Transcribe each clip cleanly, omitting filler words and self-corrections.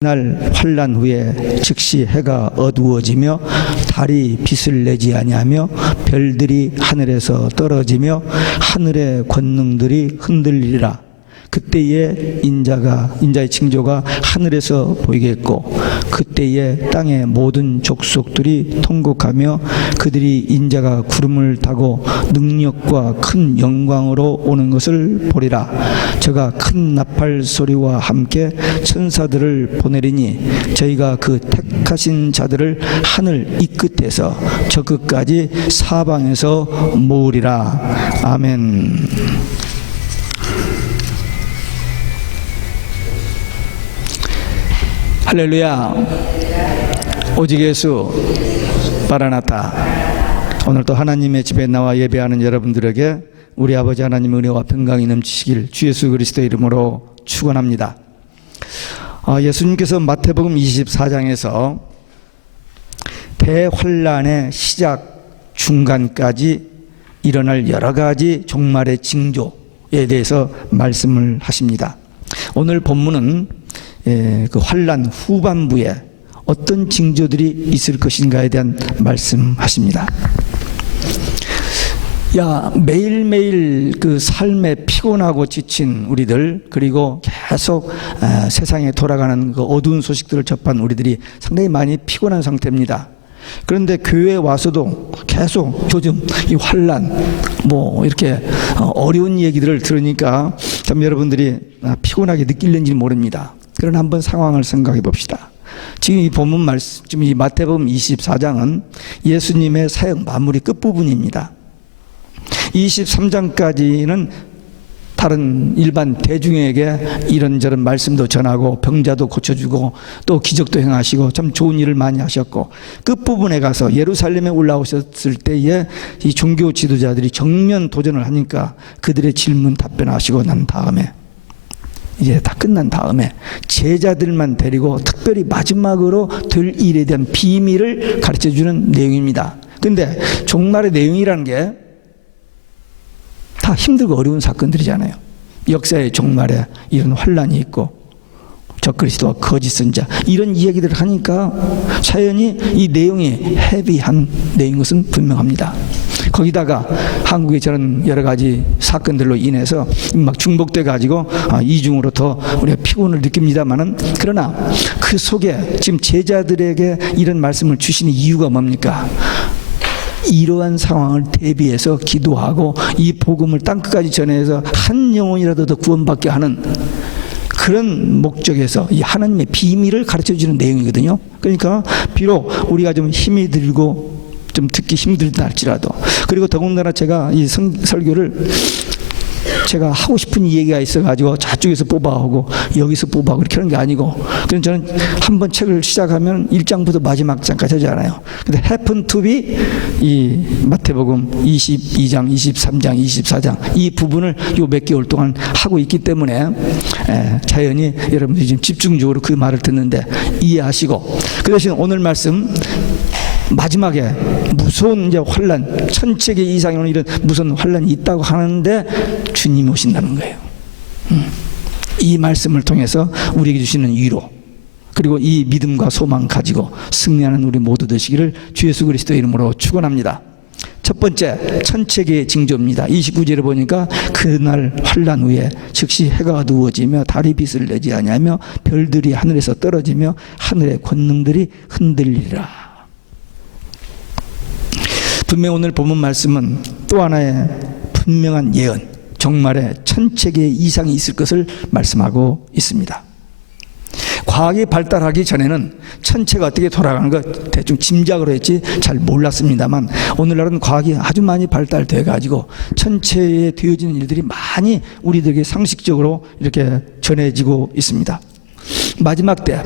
날 환난 후에 즉시 해가 어두워지며 달이 빛을 내지 아니하며 별들이 하늘에서 떨어지며 하늘의 권능들이 흔들리리라. 그때에 인자의 징조가 하늘에서 보이겠고 그때에 땅의 모든 족속들이 통곡하며 그들이 인자가 구름을 타고 능력과 큰 영광으로 오는 것을 보리라. 저가 큰 나팔 소리와 함께 천사들을 보내리니 저희가 그 택하신 자들을 하늘 이 끝에서 저 끝까지 사방에서 모으리라. 아멘. 할렐루야. 오직 예수 마라나타. 오늘도 하나님의 집에 나와 예배하는 여러분들에게 우리 아버지 하나님의 은혜와 평강이 넘치시길 주 예수 그리스도의 이름으로 축원합니다. 예수님께서 마태복음 24장에서 대환란의 시작 중간까지 일어날 여러 가지 종말의 징조에 대해서 말씀을 하십니다. 오늘 본문은 그 환란 후반부에 어떤 징조들이 있을 것인가에 대한 말씀하십니다. 매일매일 그 삶에 피곤하고 지친 우리들, 그리고 계속 세상에 돌아가는 그 어두운 소식들을 접한 우리들이 상당히 많이 피곤한 상태입니다. 그런데 교회에 와서도 계속 요즘 이 환란 이렇게 어려운 얘기들을 들으니까 참 여러분들이 피곤하게 느낄는지 모릅니다. 그러나 한번 상황을 생각해 봅시다. 지금 이 본문 말씀, 지금 이 마태복음 24장은 예수님의 사역 마무리 끝부분입니다. 23장까지는 다른 일반 대중에게 이런저런 말씀도 전하고 병자도 고쳐주고 또 기적도 행하시고 참 좋은 일을 많이 하셨고, 끝부분에 가서 예루살렘에 올라오셨을 때에 이 종교 지도자들이 정면 도전을 하니까 그들의 질문 답변하시고 난 다음에, 이제 다 끝난 다음에 제자들만 데리고 특별히 마지막으로 될 일에 대한 비밀을 가르쳐주는 내용입니다. 근데 종말의 내용이라는 게 다 힘들고 어려운 사건들이잖아요. 역사의 종말에 이런 환란이 있고 적그리스도와 거짓 선자, 이런 이야기들을 하니까 자연히 이 내용이 헤비한 내용인 것은 분명합니다. 거기다가 한국의 저런 여러 가지 사건들로 인해서 막 중복돼 가지고 이중으로 더 우리가 피곤을 느낍니다만은, 그러나 그 속에 지금 제자들에게 이런 말씀을 주시는 이유가 뭡니까? 이러한 상황을 대비해서 기도하고 이 복음을 땅끝까지 전해서 한 영혼이라도 더 구원받게 하는 그런 목적에서 이 하나님의 비밀을 가르쳐주는 내용이거든요. 그러니까 비록 우리가 좀 힘이 들고 좀 듣기 힘들다 할지라도, 그리고 더군다나 제가 이 설교를 제가 하고 싶은 얘기가 있어가지고 저쪽에서 뽑아오고 여기서 뽑아오고 이렇게 하는 게 아니고, 그럼 저는 한번 책을 시작하면 1장부터 마지막 장까지 하잖아요. 근데 happen to be 이 마태복음 22장, 23장, 24장 이 부분을 요 몇 개월 동안 하고 있기 때문에 자연히 여러분들이 지금 집중적으로 그 말을 듣는데 이해하시고, 그 대신 오늘 말씀 마지막에 무서운 이제 환란, 천체계 이상의 이런 무서운 환란이 있다고 하는데 주님이 오신다는 거예요. 이 말씀을 통해서 우리에게 주시는 위로, 그리고 이 믿음과 소망 가지고 승리하는 우리 모두 되시기를 주 예수 그리스도의 이름으로 축원합니다. 첫 번째, 천체계의 징조입니다. 29절에 보니까 그날 환란 후에 즉시 해가 어두워지며 달이 빛을 내지 아니하며 별들이 하늘에서 떨어지며 하늘의 권능들이 흔들리리라. 분명 오늘 본문 말씀은 또 하나의 분명한 예언, 종말에 천체계의 이상이 있을 것을 말씀하고 있습니다. 과학이 발달하기 전에는 천체가 어떻게 돌아가는 거 대충 짐작으로 했지 잘 몰랐습니다만, 오늘날은 과학이 아주 많이 발달돼 가지고 천체에 되어지는 일들이 많이 우리들에게 상식적으로 이렇게 전해지고 있습니다. 마지막 때,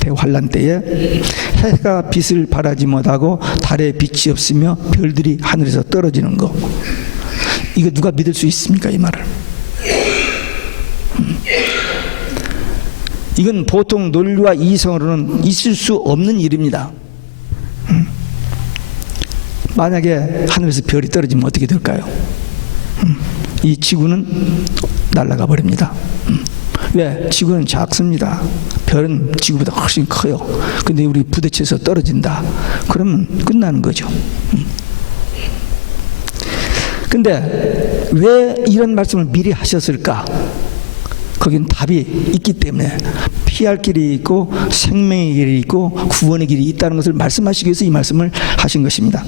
대환란 때에 해가 빛을 발하지 못하고 달에 빛이 없으며 별들이 하늘에서 떨어지는 거, 이거 누가 믿을 수 있습니까? 이 말을. 이건 보통 논리와 이성으로는 있을 수 없는 일입니다. 만약에 하늘에서 별이 떨어지면 어떻게 될까요? 이 지구는 날아가 버립니다. 왜? 지구는 작습니다. 별은 지구보다 훨씬 커요. 근데 우리 부딪혀서 떨어진다. 그러면 끝나는 거죠. 근데 왜 이런 말씀을 미리 하셨을까? 거긴 답이 있기 때문에 피할 길이 있고 생명의 길이 있고 구원의 길이 있다는 것을 말씀하시기 위해서 이 말씀을 하신 것입니다.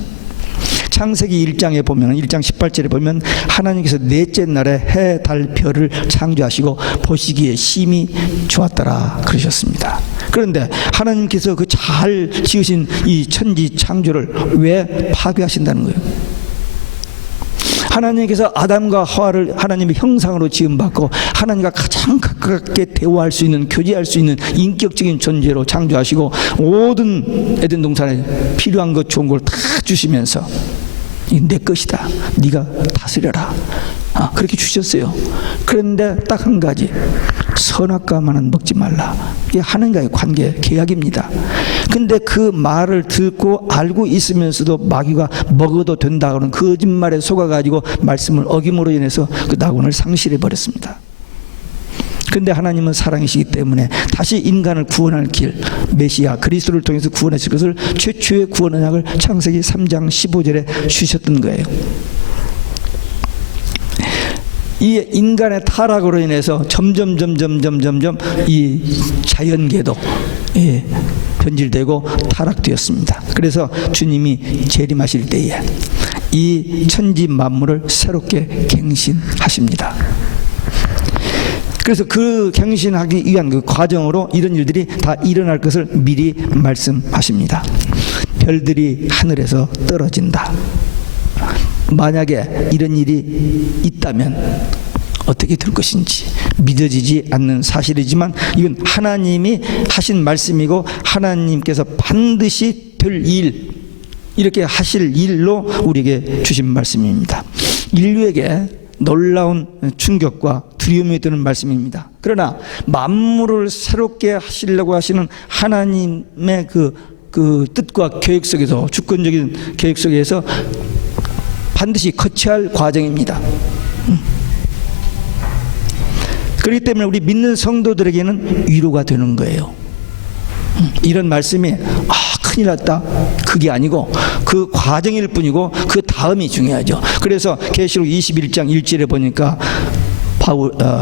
창세기 1장에 보면 1장 18절에 보면 하나님께서 넷째 날에 해, 달, 별을 창조하시고 보시기에 심히 좋았더라 그러셨습니다. 그런데 하나님께서 그 잘 지으신 이 천지 창조를 왜 파괴하신다는 거예요? 하나님께서 아담과 하와를 하나님의 형상으로 지음받고 하나님과 가장 가깝게 대화할 수 있는, 교제할 수 있는 인격적인 존재로 창조하시고 모든 에덴 동산에 필요한 것 좋은 걸 다 주시면서 이 내 것이다, 네가 다스려라, 그렇게 주셨어요. 그런데 딱 한 가지, 선악과만은 먹지 말라. 이게 하나님과의 관계, 계약입니다. 근데 그 말을 듣고 알고 있으면서도 마귀가 먹어도 된다고는 거짓말에 속아가지고 말씀을 어김으로 인해서 그 낙원을 상실해 버렸습니다. 근데 하나님은 사랑이시기 때문에 다시 인간을 구원할 길, 메시아 그리스도를 통해서 구원하실 것을 최초의 구원 언약을 창세기 3장 15절에 주셨던 거예요. 이 인간의 타락으로 인해서 점점 이 자연계도 변질되고 타락되었습니다. 그래서 주님이 재림하실 때에 이 천지 만물을 새롭게 갱신하십니다. 그래서 그 갱신하기 위한 그 과정으로 이런 일들이 다 일어날 것을 미리 말씀하십니다. 별들이 하늘에서 떨어진다. 만약에 이런 일이 있다면 어떻게 될 것인지 믿어지지 않는 사실이지만 이건 하나님이 하신 말씀이고 하나님께서 반드시 될 일, 이렇게 하실 일로 우리에게 주신 말씀입니다. 인류에게 놀라운 충격과 두려움이 드는 말씀입니다. 그러나 만물을 새롭게 하시려고 하시는 하나님의 그 뜻과 계획 속에서, 주권적인 계획 속에서 반드시 거쳐야 할 과정입니다. 그렇기 때문에 우리 믿는 성도들에게는 위로가 되는 거예요. 이런 말씀이 큰일 났다, 그게 아니고 그 과정일 뿐이고 그 다음이 중요하죠. 그래서 계시록 21장 1절에 보니까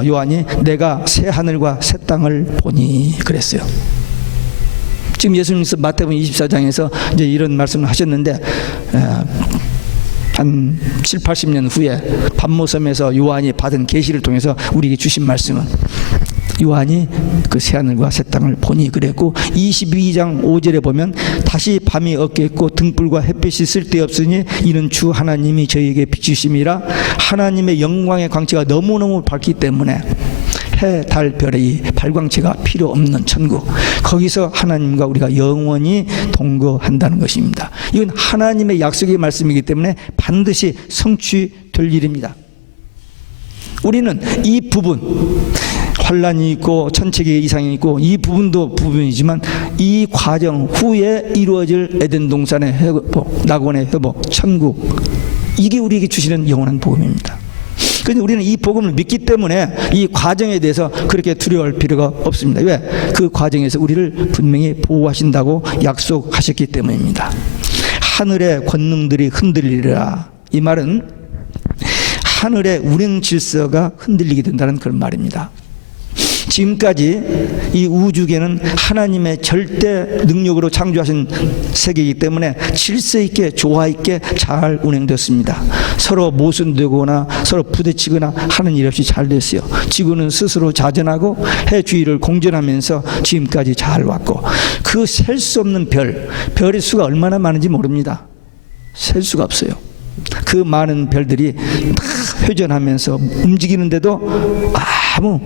요한이 내가 새 하늘과 새 땅을 보니 그랬어요. 지금 예수님께서 마태복음 24장에서 이제 이런 말씀을 하셨는데 한 7, 80년 후에 반모섬에서 요한이 받은 계시를 통해서 우리에게 주신 말씀은 요한이 그 새하늘과 새 땅을 보니 그랬고, 22장 5절에 보면 다시 밤이 없겠고 등불과 햇빛이 쓸데없으니 이는 주 하나님이 저희에게 비추심이라. 하나님의 영광의 광채가 너무너무 밝기 때문에 해, 달, 별의 발광체가 필요 없는 천국, 거기서 하나님과 우리가 영원히 동거한다는 것입니다. 이건 하나님의 약속의 말씀이기 때문에 반드시 성취될 일입니다. 우리는 이 부분, 환란이 있고 천체계의 이상이 있고 이 부분도 부분이지만 이 과정 후에 이루어질 에덴 동산의 회복, 낙원의 회복, 천국, 이게 우리에게 주시는 영원한 복음입니다. 그런데 우리는 이 복음을 믿기 때문에 이 과정에 대해서 그렇게 두려워할 필요가 없습니다. 왜? 그 과정에서 우리를 분명히 보호하신다고 약속하셨기 때문입니다. 하늘의 권능들이 흔들리리라. 이 말은 하늘의 운행 질서가 흔들리게 된다는 그런 말입니다. 지금까지 이 우주계는 하나님의 절대 능력으로 창조하신 세계이기 때문에 질서 있게, 조화 있게 잘 운행됐습니다. 서로 모순되거나 서로 부딪히거나 하는 일 없이 잘 됐어요. 지구는 스스로 자전하고 해 주위를 공전하면서 지금까지 잘 왔고, 그 셀 수 없는 별의 수가 얼마나 많은지 모릅니다. 셀 수가 없어요. 그 많은 별들이 다 회전하면서 움직이는데도 아무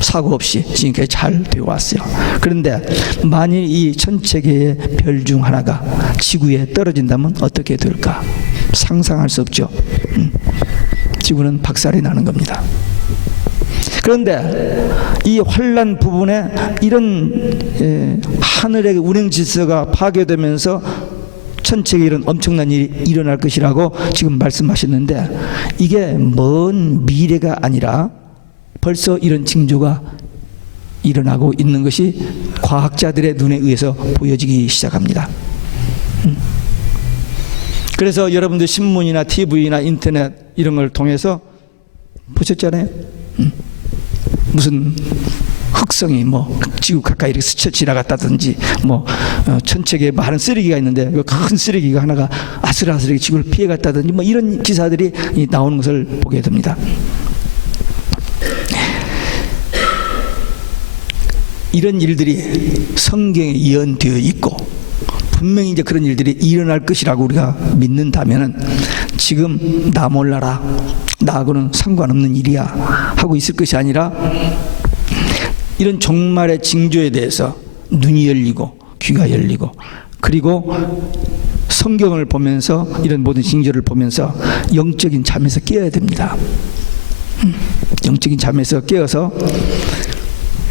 사고 없이 지금까지 잘 되어 왔어요. 그런데 만일 이 천체계의 별 중 하나가 지구에 떨어진다면 어떻게 될까? 상상할 수 없죠. 지구는 박살이 나는 겁니다. 그런데 이 환란 부분에 이런 하늘의 운행 질서가 파괴되면서 천체에 이런 엄청난 일이 일어날 것이라고 지금 말씀하셨는데, 이게 먼 미래가 아니라 벌써 이런 징조가 일어나고 있는 것이 과학자들의 눈에 의해서 보여지기 시작합니다. 그래서 여러분들 신문이나 TV나 인터넷 이런 걸 통해서 보셨잖아요. 무슨 흑성이 뭐 지구 가까이 이렇게 스쳐 지나갔다든지 뭐 천체계에 많은 쓰레기가 있는데 그 큰 쓰레기가 하나가 아슬아슬하게 지구를 피해갔다든지 뭐 이런 기사들이 나오는 것을 보게 됩니다. 이런 일들이 성경에 예언되어 있고 분명히 이제 그런 일들이 일어날 것이라고 우리가 믿는다면은 지금 나 몰라라, 나하고는 상관없는 일이야 하고 있을 것이 아니라 이런 종말의 징조에 대해서 눈이 열리고 귀가 열리고 그리고 성경을 보면서 이런 모든 징조를 보면서 영적인 잠에서 깨어야 됩니다. 영적인 잠에서 깨어서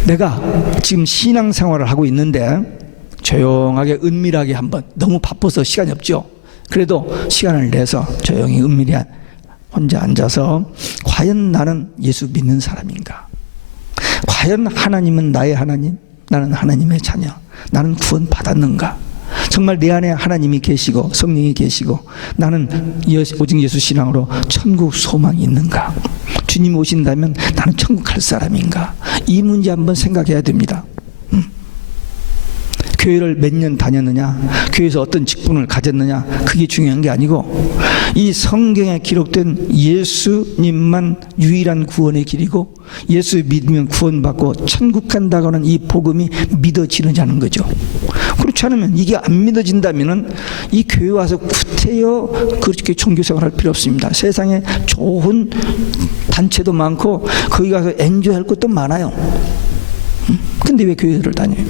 내가 지금 신앙생활을 하고 있는데 조용하게 은밀하게 한번, 너무 바빠서 시간이 없죠. 그래도 시간을 내서 조용히 은밀히 혼자 앉아서 과연 나는 예수 믿는 사람인가? 과연 하나님은 나의 하나님? 나는 하나님의 자녀? 나는 구원 받았는가? 정말 내 안에 하나님이 계시고 성령이 계시고 나는 오직 예수 신앙으로 천국 소망이 있는가? 주님이 오신다면 나는 천국 갈 사람인가? 이 문제 한번 생각해야 됩니다. 교회를 몇 년 다녔느냐, 교회에서 어떤 직분을 가졌느냐, 그게 중요한 게 아니고 이 성경에 기록된 예수님만 유일한 구원의 길이고 예수 믿으면 구원받고 천국 간다고 하는 이 복음이 믿어지느냐는 거죠. 그렇지 않으면, 이게 안 믿어진다면 이 교회 와서 구태여 그렇게 종교생활 할 필요 없습니다. 세상에 좋은 단체도 많고 거기 가서 엔조이할 것도 많아요. 근데 왜 교회를 다녀요?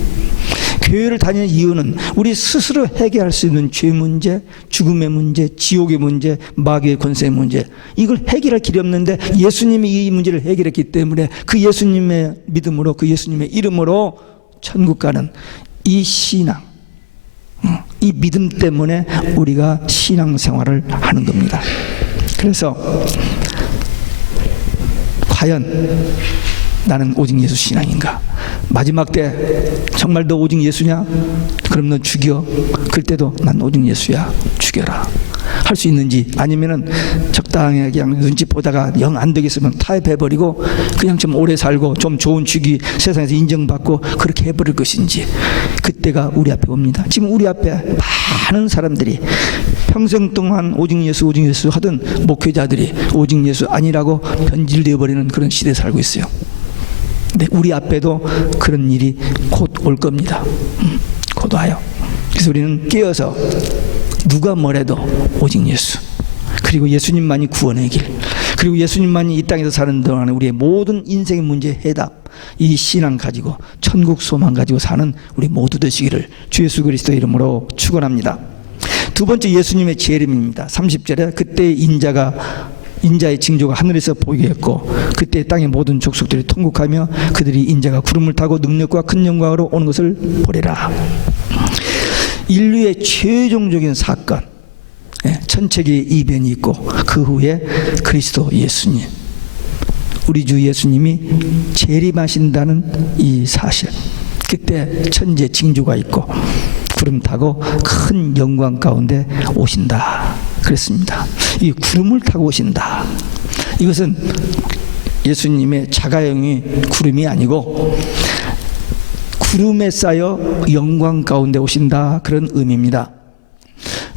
교회를 다니는 이유는 우리 스스로 해결할 수 있는 죄 문제, 죽음의 문제, 지옥의 문제, 마귀의 권세의 문제, 이걸 해결할 길이 없는데 예수님이 이 문제를 해결했기 때문에 그 예수님의 믿음으로, 그 예수님의 이름으로 천국 가는 이 신앙, 이 믿음 때문에 우리가 신앙생활을 하는 겁니다. 그래서 과연 나는 오직 예수 신앙인가? 마지막 때 정말 너 오직 예수냐? 그럼 너 죽여. 그때도 난 오직 예수야, 죽여라 할 수 있는지, 아니면은 적당하게 그냥 눈치 보다가 영 안 되겠으면 타협해버리고 그냥 좀 오래 살고 좀 좋은 직위 세상에서 인정받고 그렇게 해버릴 것인지, 그때가 우리 앞에 옵니다. 지금 우리 앞에 많은 사람들이 평생 동안 오직 예수 하던 목회자들이 오직 예수 아니라고 변질되어 버리는 그런 시대에 살고 있어요. 근데 우리 앞에도 그런 일이 곧 올 겁니다. 곧 와요. 그래서 우리는 깨어서 누가 뭐래도 오직 예수, 그리고 예수님만이 구원의 길, 그리고 예수님만이 이 땅에서 사는 동안에 우리의 모든 인생의 문제의 해답, 이 신앙 가지고 천국 소망 가지고 사는 우리 모두 되시기를 주 예수 그리스도 이름으로 축원합니다. 두 번째, 예수님의 재림입니다. 30절에 그때 인자의 징조가 하늘에서 보이게 했고 그때 땅의 모든 족속들이 통곡하며 그들이 인자가 구름을 타고 능력과 큰 영광으로 오는 것을 보리라. 인류의 최종적인 사건, 천체계의 이변이 있고 그 후에 그리스도 예수님, 우리 주 예수님이 재림하신다는 이 사실, 그때 천재 징조가 있고 구름 타고 큰 영광 가운데 오신다 그랬습니다. 이 구름을 타고 오신다, 이것은 예수님의 자가용이 구름이 아니고 구름에 쌓여 영광 가운데 오신다, 그런 의미입니다.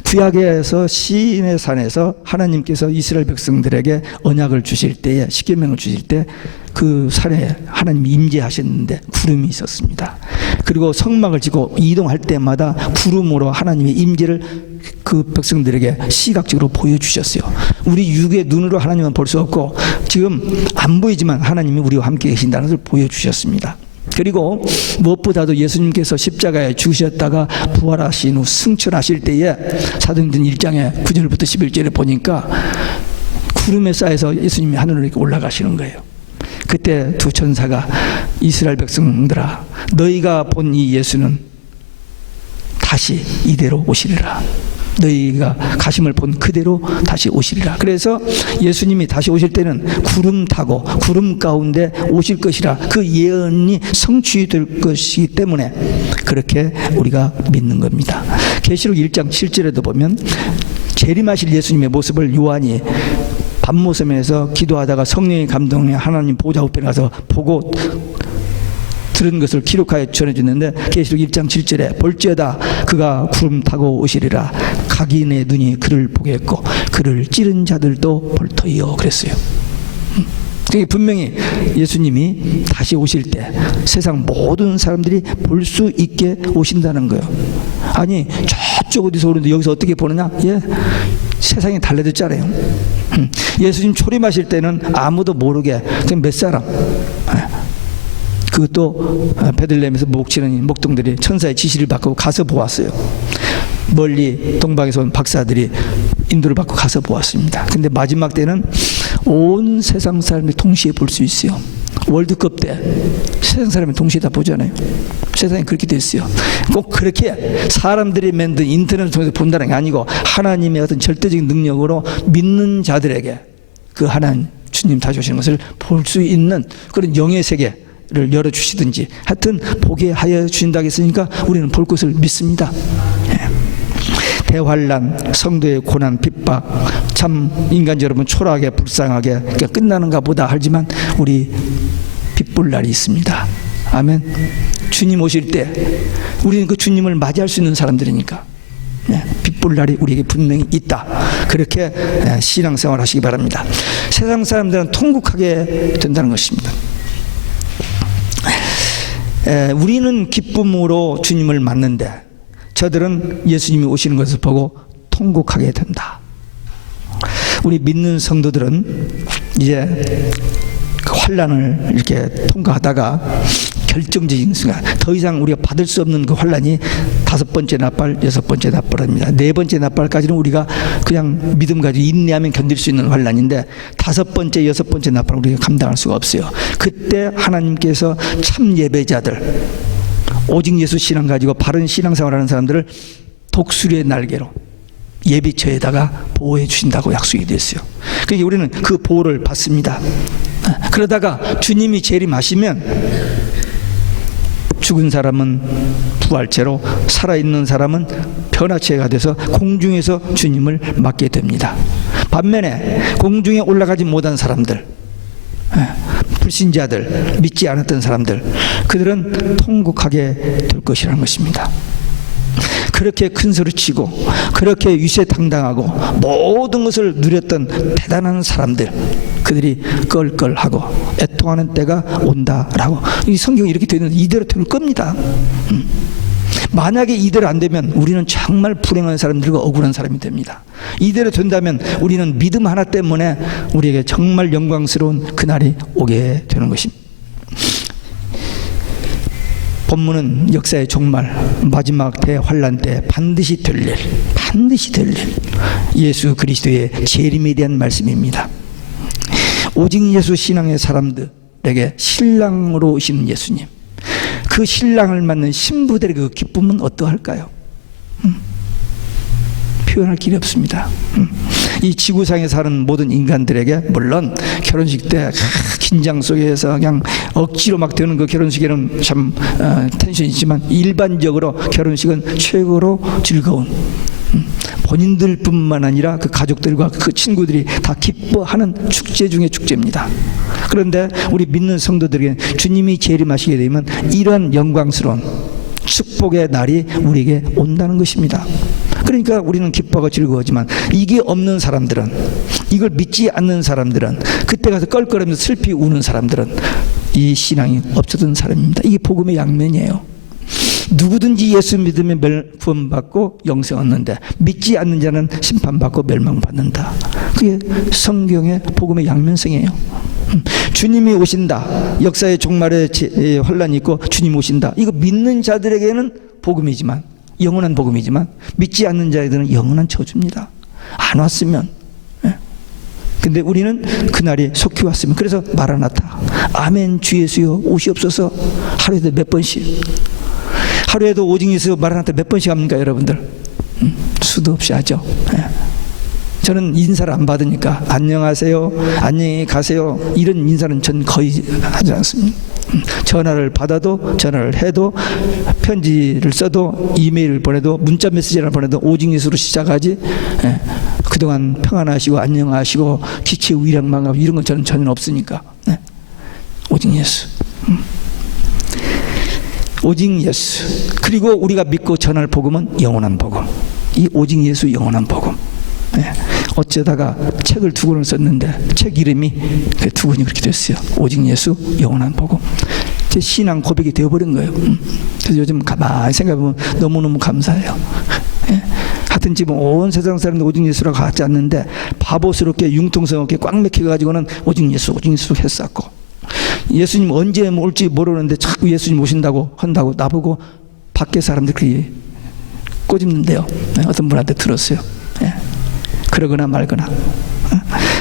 구약에서 시인의 산에서 하나님께서 이스라엘 백성들에게 언약을 주실 때에, 십계명을 주실 때 그 산에 하나님이 임재하셨는데 구름이 있었습니다. 그리고 성막을 짓고 이동할 때마다 구름으로 하나님의 임재를 그 백성들에게 시각적으로 보여주셨어요. 우리 육의 눈으로 하나님은 볼 수 없고 지금 안 보이지만 하나님이 우리와 함께 계신다는 것을 보여주셨습니다. 그리고 무엇보다도 예수님께서 십자가에 죽으셨다가 부활하신 후 승천하실 때에 사도행전 1장에 9절부터 11절에 보니까 구름에 쌓여서 예수님이 하늘로 이렇게 올라가시는 거예요. 그때 두 천사가 이스라엘 백성들아, 너희가 본 이 예수는 다시 이대로 오시리라. 너희가 가심을 본 그대로 다시 오시리라. 그래서 예수님이 다시 오실 때는 구름 타고 구름 가운데 오실 것이라, 그 예언이 성취될 것이기 때문에 그렇게 우리가 믿는 겁니다. 계시록 1장 7절에도 보면 재림하실 예수님의 모습을 요한이 밤모섬에서 기도하다가 성령의 감동에 하나님 보좌 우편에 가서 보고 들은 것을 기록하여 전해주는데, 계시록 1장 7절에 볼지어다 그가 구름 타고 오시리라. 각인의 눈이 그를 보게 했고 그를 찌른 자들도 볼 터이요 그랬어요. 분명히 예수님이 다시 오실 때 세상 모든 사람들이 볼 수 있게 오신다는 거예요. 아니 저쪽 어디서 오는데 여기서 어떻게 보느냐? 예, 세상이 달라졌잖아요. 예수님 초림하실 때는 아무도 모르게 그냥 몇 사람, 그것도 베들레헴에서 목치는 목동들이 천사의 지시를 받고 가서 보았어요. 멀리 동방에서 온 박사들이 인도를 받고 가서 보았습니다. 근데 마지막 때는 온 세상 사람이 동시에 볼 수 있어요. 월드컵 때 세상 사람이 동시에 다 보잖아요. 세상이 그렇게 됐어요. 꼭 그렇게 사람들이 만든 인터넷을 통해서 본다는 게 아니고 하나님의 어떤 절대적인 능력으로 믿는 자들에게 그 하나님 주님 다시 오시는 것을 볼 수 있는 그런 영의 세계를 열어주시든지 하여튼 보게 하여 주신다고 했으니까 우리는 볼 것을 믿습니다. 대환란, 성도의 고난, 핍박, 참 인간 여러분 초라하게 불쌍하게 끝나는가 보다 하지만 우리 빛볼 날이 있습니다. 아멘. 주님 오실 때 우리는 그 주님을 맞이할 수 있는 사람들이니까 빛볼 날이 우리에게 분명히 있다. 그렇게 신앙생활 하시기 바랍니다. 세상 사람들은 통곡하게 된다는 것입니다. 우리는 기쁨으로 주님을 맞는데 저들은 예수님이 오시는 것을 보고 통곡하게 된다. 우리 믿는 성도들은 이제 환난을 이렇게 통과하다가 결정적인 순간, 더 이상 우리가 받을 수 없는 그 환난이 5번째 나팔, 6번째 나팔입니다. 4번째 나팔까지는 우리가 그냥 믿음 가지고 인내하면 견딜 수 있는 환난인데 5번째, 6번째 나팔은 우리가 감당할 수가 없어요. 그때 하나님께서 참 예배자들, 오직 예수 신앙 가지고 바른 신앙생활하는 사람들을 독수리의 날개로 예비처에다가 보호해 주신다고 약속이 됐어요. 그러니까 우리는 그 보호를 받습니다. 그러다가 주님이 재림하시면 죽은 사람은 부활체로, 살아있는 사람은 변화체가 돼서 공중에서 주님을 맞게 됩니다. 반면에 공중에 올라가지 못한 사람들, 불신자들, 믿지 않았던 사람들, 그들은 통곡하게 될 것이라는 것입니다. 그렇게 큰 소리 치고 그렇게 위세당당하고 모든 것을 누렸던 대단한 사람들, 그들이 껄껄하고 애통하는 때가 온다라고 이 성경이 이렇게 되어 있는데 이대로 될 겁니다. 만약에 이대로 안 되면 우리는 정말 불행한 사람들과 억울한 사람이 됩니다. 이대로 된다면 우리는 믿음 하나 때문에 우리에게 정말 영광스러운 그날이 오게 되는 것입니다. 본문은 역사의 종말, 마지막 대환란 때 반드시 될 일, 반드시 될 일, 예수 그리스도의 재림에 대한 말씀입니다. 오직 예수 신앙의 사람들에게 신랑으로 오시는 예수님, 그 신랑을 맞는 신부들의 그 기쁨은 어떠할까요? 표현할 길이 없습니다. 이 지구상에 사는 모든 인간들에게 물론 결혼식 때 긴장 속에서 그냥 억지로 막 되는 그 결혼식에는 참 텐션이 있지만 일반적으로 결혼식은 최고로 즐거운, 본인들뿐만 아니라 그 가족들과 그 친구들이 다 기뻐하는 축제 중의 축제입니다. 그런데 우리 믿는 성도들에게 주님이 재림하시게 되면 이런 영광스러운 축복의 날이 우리에게 온다는 것입니다. 그러니까 우리는 기뻐하고 즐거워하지만 이게 없는 사람들은, 이걸 믿지 않는 사람들은, 그때 가서 껄껄하면서 슬피 우는 사람들은 이 신앙이 없었던 사람입니다. 이게 복음의 양면이에요. 누구든지 예수 믿으면 구원받고 영생 얻는데 믿지 않는 자는 심판받고 멸망받는다. 그게 성경의 복음의 양면성이에요. 주님이 오신다, 역사의 종말에 환란이 있고 주님 오신다, 이거 믿는 자들에게는 복음이지만, 영원한 복음이지만 믿지 않는 자들은 영원한 저주입니다. 안 왔으면. 근데 우리는 그날이 속히 왔으면, 그래서 마라나타, 아멘 주 예수여 오시옵소서 하루에도 몇 번씩, 하루에도 오직 예수 마라나타 몇 번씩 합니까 여러분들? 수도 없이 하죠. 예. 저는 인사를 안 받으니까 안녕하세요, 안녕히 가세요 이런 인사는 전 거의 하지 않습니다. 전화를 받아도, 전화를 해도, 편지를 써도, 이메일을 보내도, 문자 메시지를 보내도 오직 예수로 시작하지. 예. 그동안 평안하시고 안녕하시고 기체 우일양망하고 이런 건 저는 전혀 없으니까. 예. 오직 예수. 오직 예수. 그리고 우리가 믿고 전할 복음은 영원한 복음. 이 오직 예수 영원한 복음. 예. 어쩌다가 책을 2권을 썼는데 책 이름이 2권이 그렇게 됐어요. 오직 예수 영원한 복음. 제 신앙 고백이 되어버린 거예요. 그래서 요즘 가만히 생각해보면 너무너무 감사해요. 예. 하여튼 지금 온 세상 사람들 오직 예수라고 하지 않는데 바보스럽게 융통성없게 꽉 막혀가지고는 오직 예수 했었고, 예수님 언제 올지 모르는데 자꾸 예수님 오신다고 한다고 나보고 밖에 사람들이 그렇게 꼬집는데요. 네, 어떤 분한테 들었어요. 예. 그러거나 말거나.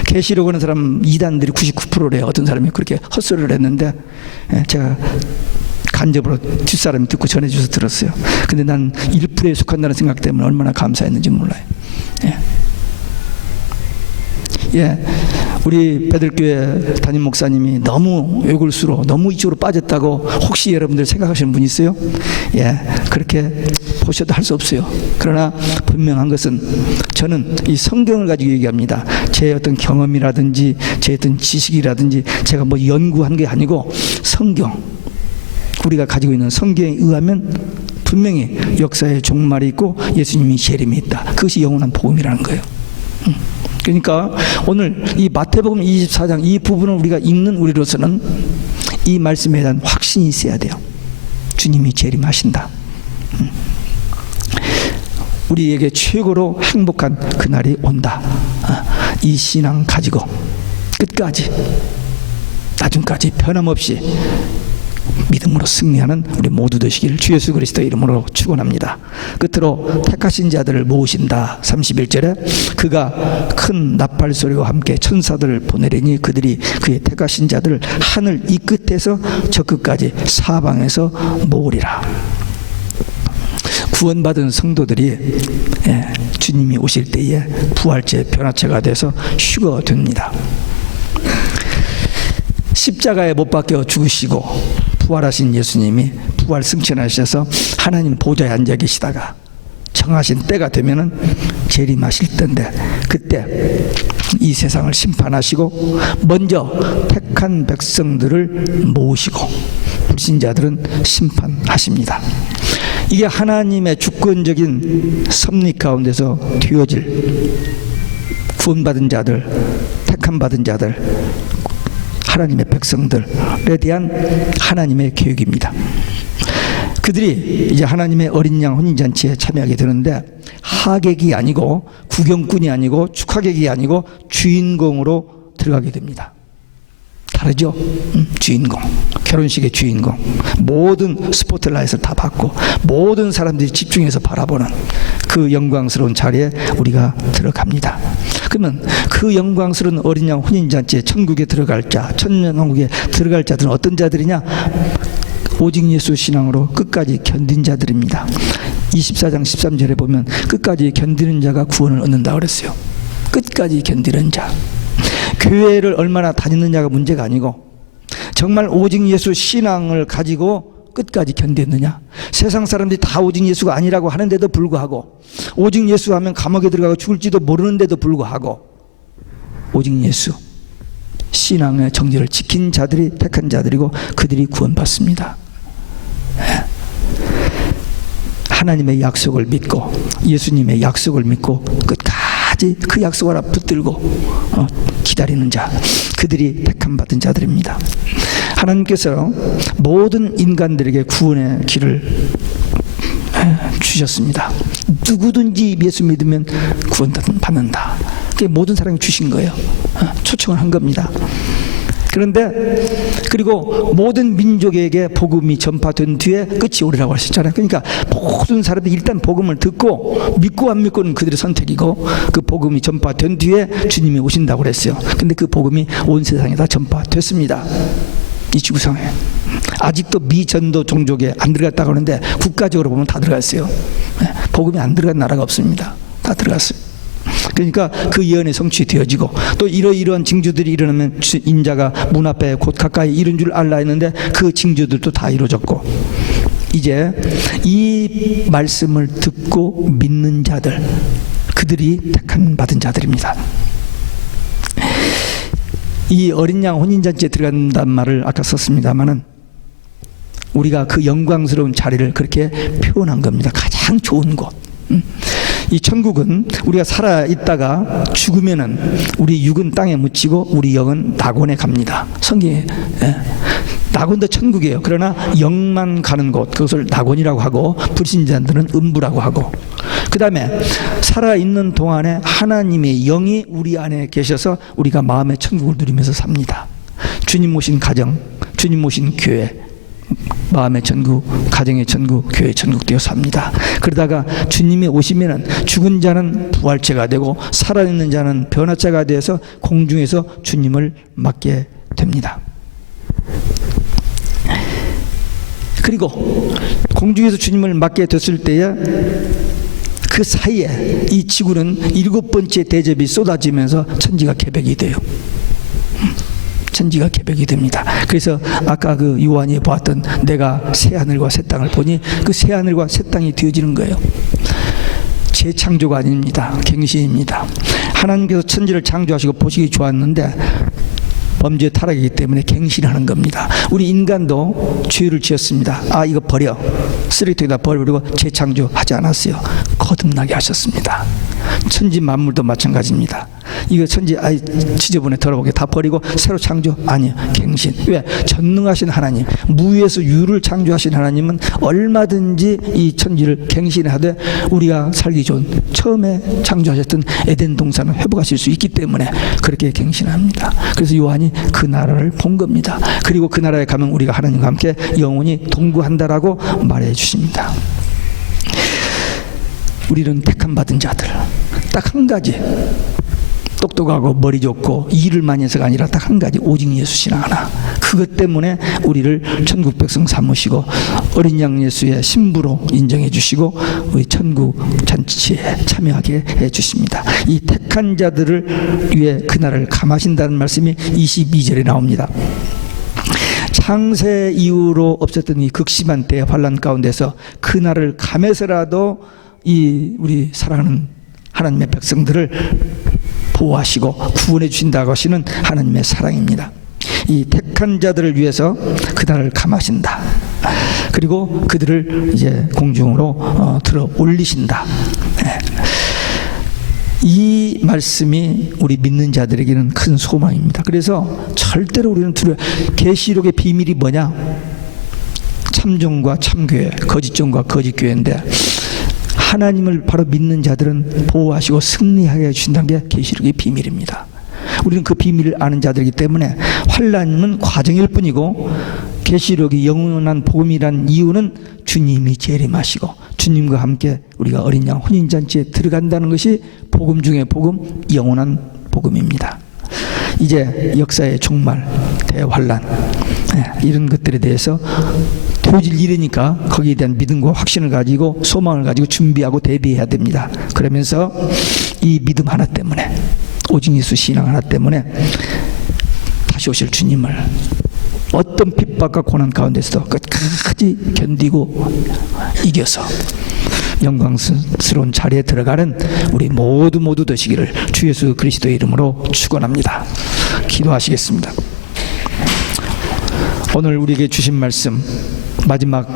계시록 오는 사람 이단들이 99%래요. 어떤 사람이 그렇게 헛소리를 했는데 제가 간접으로 뒷사람이 듣고 전해줘서 들었어요. 근데 난 1%에 속한다는 생각 때문에 얼마나 감사했는지 몰라요. 예. 예, 우리 배들교회 담임 목사님이 너무 외골수로 너무 이쪽으로 빠졌다고 혹시 여러분들 생각하시는 분 있어요? 예, 그렇게 보셔도 할 수 없어요. 그러나 분명한 것은 저는 이 성경을 가지고 얘기합니다. 제 어떤 경험이라든지 제 어떤 지식이라든지 제가 뭐 연구한 게 아니고 성경, 우리가 가지고 있는 성경에 의하면 분명히 역사의 종말이 있고 예수님이 재림이 있다. 그것이 영원한 복음이라는 거예요. 그러니까 오늘 이 마태복음 24장 이 부분을 우리가 읽는 우리로서는 이 말씀에 대한 확신이 있어야 돼요. 주님이 재림하신다. 우리에게 최고로 행복한 그날이 온다. 이 신앙 가지고 끝까지 나중까지 변함없이 믿음으로 승리하는 우리 모두 되시기를 주 예수 그리스도의 이름으로 축원합니다. 끝으로 택하신 자들을 모으신다. 31절에 그가 큰 나팔 소리와 함께 천사들을 보내리니 그들이 그의 택하신 자들을 하늘 이 끝에서 저 끝까지 사방에서 모으리라. 구원받은 성도들이 주님이 오실 때에 부활체 변화체가 돼서 휴거가 됩니다. 십자가에 못 박혀 죽으시고 부활하신 예수님이 부활 승천하셔서 하나님 보좌에 앉아 계시다가 정하신 때가 되면은 재림하실 때인데 그때 이 세상을 심판하시고 먼저 택한 백성들을 모으시고 불신자들은 심판하십니다. 이게 하나님의 주권적인 섭리 가운데서 되어질 구원받은 자들, 택함 받은 자들, 하나님의 백성들에 대한 하나님의 계획입니다. 그들이 이제 하나님의 어린 양 혼인잔치에 참여하게 되는데 하객이 아니고 구경꾼이 아니고 축하객이 아니고 주인공으로 들어가게 됩니다. 다르죠? 주인공, 결혼식의 주인공, 모든 스포트라이트를 다 받고 모든 사람들이 집중해서 바라보는 그 영광스러운 자리에 우리가 들어갑니다. 그러면 그 영광스러운 어린 양 혼인잔치에 천국에 들어갈 자, 천년왕국에 들어갈 자들은 어떤 자들이냐? 오직 예수 신앙으로 끝까지 견딘 자들입니다. 24장 13절에 보면 끝까지 견디는 자가 구원을 얻는다 그랬어요. 끝까지 견디는 자. 교회를 얼마나 다니느냐가 문제가 아니고 정말 오직 예수 신앙을 가지고 끝까지 견뎠느냐. 세상 사람들이 다 오직 예수가 아니라고 하는데도 불구하고 오직 예수 하면 감옥에 들어가고 죽을지도 모르는데도 불구하고 오직 예수 신앙의 정죄를 지킨 자들이 택한 자들이고 그들이 구원받습니다. 하나님의 약속을 믿고 예수님의 약속을 믿고 끝까지 그 약속 하나 붙들고 기다리는 자, 그들이 택함 받은 자들입니다. 하나님께서 모든 인간들에게 구원의 길을 주셨습니다. 누구든지 예수 믿으면 구원받는다. 그게 모든 사람이 주신 거예요. 초청을 한 겁니다. 그런데 그리고 모든 민족에게 복음이 전파된 뒤에 끝이 오리라고 하셨잖아요. 그러니까 모든 사람들이 일단 복음을 듣고 믿고 안 믿고는 그들의 선택이고 그 복음이 전파된 뒤에 주님이 오신다고 그랬어요. 근데 그 복음이 온 세상에 다 전파됐습니다. 이 지구상에 아직도 미전도 종족에 안 들어갔다고 하는데 국가적으로 보면 다 들어갔어요. 복음이 안 들어간 나라가 없습니다. 다 들어갔어요. 그러니까 그 예언의 성취되어지고 또 이러이러한 징조들이 일어나면 인자가 문 앞에 곧 가까이 이른 줄 알라 했는데 그 징조들도 다 이루어졌고, 이제 이 말씀을 듣고 믿는 자들, 그들이 택한 받은 자들입니다. 이 어린 양 혼인잔치에 들어간다는 말을 아까 썼습니다마는 우리가 그 영광스러운 자리를 그렇게 표현한 겁니다. 가장 좋은 곳. 이 천국은 우리가 살아있다가 죽으면은 우리 육은 땅에 묻히고 우리 영은 낙원에 갑니다. 성경에 낙원도 천국이에요. 그러나 영만 가는 곳, 그것을 낙원이라고 하고 불신자들은 음부라고 하고, 그 다음에 살아있는 동안에 하나님의 영이 우리 안에 계셔서 우리가 마음의 천국을 누리면서 삽니다. 주님 모신 가정, 주님 모신 교회, 마음의 천국, 가정의 천국, 교회의 천국 되어 삽니다. 그러다가 주님이 오시면은 죽은 자는 부활체가 되고 살아있는 자는 변화체가 되어서 공중에서 주님을 맞게 됩니다. 그리고 공중에서 주님을 맞게 됐을 때에 그 사이에 이 지구는 7번째 대접이 쏟아지면서 천지가 개벽이 돼요. 천지가 개벽이 됩니다. 그래서 아까 그 요한이 보았던 내가 새하늘과 새 땅을 보니 그 새하늘과 새 땅이 되어지는 거예요. 재창조가 아닙니다. 갱신입니다. 하나님께서 천지를 창조하시고 보시기 좋았는데 범죄 타락이기 때문에 갱신하는 겁니다. 우리 인간도 죄를 지었습니다. 아, 이거 버려, 쓰레기통에다 버리고 재창조하지 않았어요. 거듭나게 하셨습니다. 천지 만물도 마찬가지입니다. 이거 천지 지저분해 더러우게 다 버리고 새로 창조? 아니요, 갱신. 왜? 전능하신 하나님, 무에서 유를 창조하신 하나님은 얼마든지 이 천지를 갱신하되 우리가 살기 좋은 처음에 창조하셨던 에덴 동산을 회복하실 수 있기 때문에 그렇게 갱신합니다. 그래서 요한이 그 나라를 본 겁니다. 그리고 그 나라에 가면 우리가 하나님과 함께 영원히 동거한다라고 말해 주십니다. 우리는 택함 받은 자들, 딱 한 가지, 똑똑하고 머리 좋고 일을 많이 해서가 아니라 딱 한 가지, 오직 예수 신앙 하나. 그것 때문에 우리를 천국 백성 삼으시고 어린 양 예수의 신부로 인정해 주시고 우리 천국 잔치에 참여하게 해 주십니다. 이 택한 자들을 위해 그날을 감하신다는 말씀이 22절에 나옵니다. 창세 이후로 없었던 이 극심한 대환란 가운데서 그날을 감해서라도 이 우리 사랑하는 하나님의 백성들을 보호하시고 구원해 주신다고 하시는 하나님의 사랑입니다. 이 택한 자들을 위해서 그날을 감하신다. 그리고 그들을 이제 공중으로 들어 올리신다. 이 말씀이 우리 믿는 자들에게는 큰 소망입니다. 그래서 절대로 우리는 계시록의 비밀이 뭐냐? 참종과 참교회, 거짓종과 거짓교회인데 하나님을 바로 믿는 자들은 보호하시고 승리하게 해주신다는 게 계시록의 비밀입니다. 우리는 그 비밀을 아는 자들이기 때문에 환난은 과정일 뿐이고 계시록이 영원한 복음이란 이유는 주님이 재림하시고 주님과 함께 우리가 어린 양 혼인잔치에 들어간다는 것이 복음 중의 복음, 영원한 복음입니다. 이제 역사의 종말, 대환란, 이런 것들에 대해서 되어질 일이니까 거기에 대한 믿음과 확신을 가지고 소망을 가지고 준비하고 대비해야 됩니다. 그러면서 이 믿음 하나 때문에, 오직 예수 신앙 하나 때문에 다시 오실 주님을 어떤 핍박과 고난 가운데서도 끝까지 견디고 이겨서 영광스러운 자리에 들어가는 우리 모두 되시기를 주 예수 그리스도의 이름으로 축원합니다. 기도하시겠습니다. 오늘 우리에게 주신 말씀, 마지막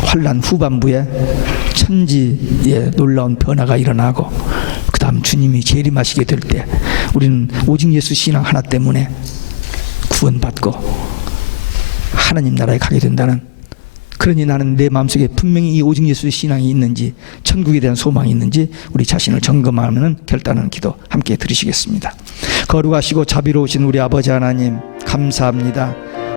환난 후반부에 천지에 놀라운 변화가 일어나고 그 다음 주님이 재림하시게 될 때 우리는 오직 예수 신앙 하나 때문에 구원받고 하나님 나라에 가게 된다는, 그러니 나는 내 마음속에 분명히 이 오직 예수의 신앙이 있는지, 천국에 대한 소망이 있는지 우리 자신을 점검하는 결단하는 기도 함께 드리시겠습니다. 거룩하시고 자비로우신 우리 아버지 하나님, 감사합니다.